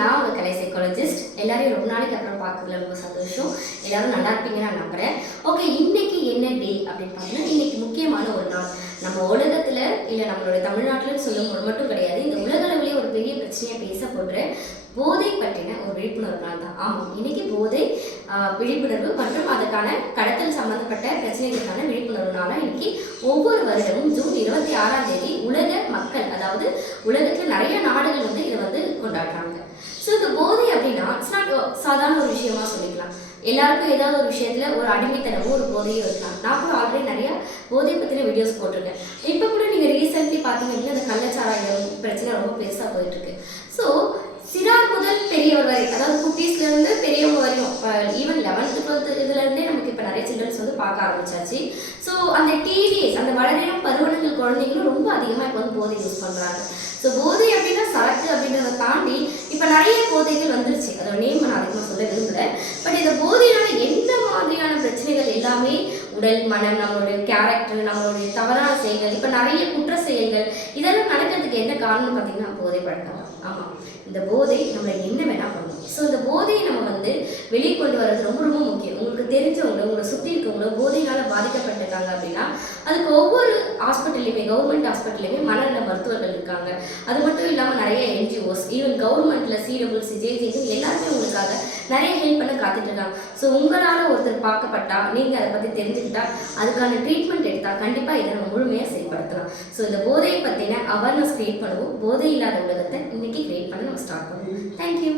நான் ஒரு கலை சைக்காலஜிஸ்ட். எல்லாரையும் ரொம்ப நாளைக்கு அப்புறம் பார்க்கறதுல ரொம்ப சந்தோஷம். எல்லாரும் நல்லா இருப்பீங்கன்னு நான் நம்புறேன். ஓகே, இன்னைக்கு என்ன டே அப்படின்னு பார்த்தீங்கன்னா, இன்னைக்கு முக்கியமான ஒரு நாள். நம்ம உலகத்துல இல்லை நம்மளுடைய தமிழ்நாட்டில் சொல்லும் மட்டும் கிடையாது, இந்த உலக அளவிலேயே ஒரு பெரிய பிரச்சனையை பேசப்படுற போதை பற்றின ஒரு விழிப்புணர்வு நாள் தான். ஆமாம், இன்னைக்கு போதை விழிப்புணர்வு மற்றும் அதற்கான கடத்தல் சம்பந்தப்பட்ட பிரச்சனைகளுக்கான விழிப்புணர்வு நாளாக இன்னைக்கு ஒவ்வொரு வருடமும் ஜூன் 26ஆம் தேதி உலக மக்கள், அதாவது உலகத்தில் நிறைய நாடுகள் வந்து இதை வந்து கொண்டாடுறாங்க. ஸோ இந்த போதை அப்படின்னா இட்ஸ் நாட் சாதாரண ஒரு விஷயமா சொல்லிக்கலாம். எல்லாருக்கும் ஏதாவது ஒரு விஷயத்துல ஒரு அடிமைத்தனமும் ஒரு போதையும் இருக்கலாம். நான் கூட ஆல்ரெடி நிறைய போதை பற்றின வீடியோஸ் போட்டிருக்கேன். இப்போ கூட நீங்கள் ரீசெண்ட்லி பார்த்தீங்க அப்படின்னா அந்த கள்ளச்சாராயம் பிரச்சனை ரொம்ப பெருசாக போயிட்டு இருக்கு. ஸோ சிறார் முதல் பெரியவர் வரை, அதாவது குட்டீஸ்லேருந்து பெரியவங்க வரையும், ஈவன் 11th 12th இதுலேருந்தே நமக்கு இப்போ நிறைய சில்ட்ரன்ஸ் வந்து பார்க்க ஆரம்பிச்சாச்சு. ஸோ அந்த டிவிஎஸ், அந்த வளரும் பருவங்கள் குழந்தைங்களும் ரொம்ப அதிகமாக இப்போ வந்து போதை யூஸ் பண்ணுறாங்க. ஸோ போதை அப்படின்னா சரக்கு அப்படின்றத தாண்டி இப்போ நிறைய போதைகள் வந்துருச்சு. அதோட நேம் நான் அதிகமாக சொல்ல விரும்பல. பட் இந்த போதையினால எந்த மாதிரியான பிரச்சனைகள் எல்லாமே உடல், மனம், நம்மளுடைய கேரக்டர், நம்மளுடைய தவறான செயல்கள், இப்போ நிறைய குற்ற செயல்கள் இதெல்லாம் நடக்கிறதுக்கு என்ன காரணம் பார்த்தீங்கன்னா போதை பழக்கம். ஆமாம், இந்த போதை நம்மளை என்ன வேணால் பண்ணும். ஸோ இந்த போதையை நம்ம வந்து வெளியே கொண்டு வர்றது ரொம்ப ரொம்ப முக்கியம். உங்களுக்கு தெரிஞ்சவங்க, உங்களை சுற்றி இருக்கவங்களோ போதையினால் பாதிக்கப்பட்டிருக்காங்க அப்படின்னா அதுக்கு ஒவ்வொரு ஹாஸ்பிட்டல்லையுமே, கவர்மெண்ட் ஹாஸ்பிட்டல்லையுமே மனநல மருத்துவர்கள் இருக்காங்க. அது மட்டும் இல்லாமல் நிறைய என்ஜிஓஸ், ஈவன் கவர்மெண்ட்டில் CWC, JJC எல்லாருமே உங்களுக்காக நிறைய ஹெல்ப் பண்ண காத்துட்டு இருக்காங்க. ஸோ உங்களால் ஒருத்தர் பார்க்கப்பட்டா, நீங்கள் அதை பற்றி தெரிஞ்சுக்கிட்டா, அதுக்கான ட்ரீட்மெண்ட் எடுத்தால் கண்டிப்பாக இதை நம்ம முழுமையாக செயல்படுத்தலாம். ஸோ இந்த போதையை பற்றின அவேர்னஸ் கிரியேட் பண்ணுவோம். போதை இல்லாத உலகத்தை இன்னைக்கு கிரியேட் பண்ண நம்ம ஸ்டார்ட் பண்ணுவோம். தேங்க்யூ.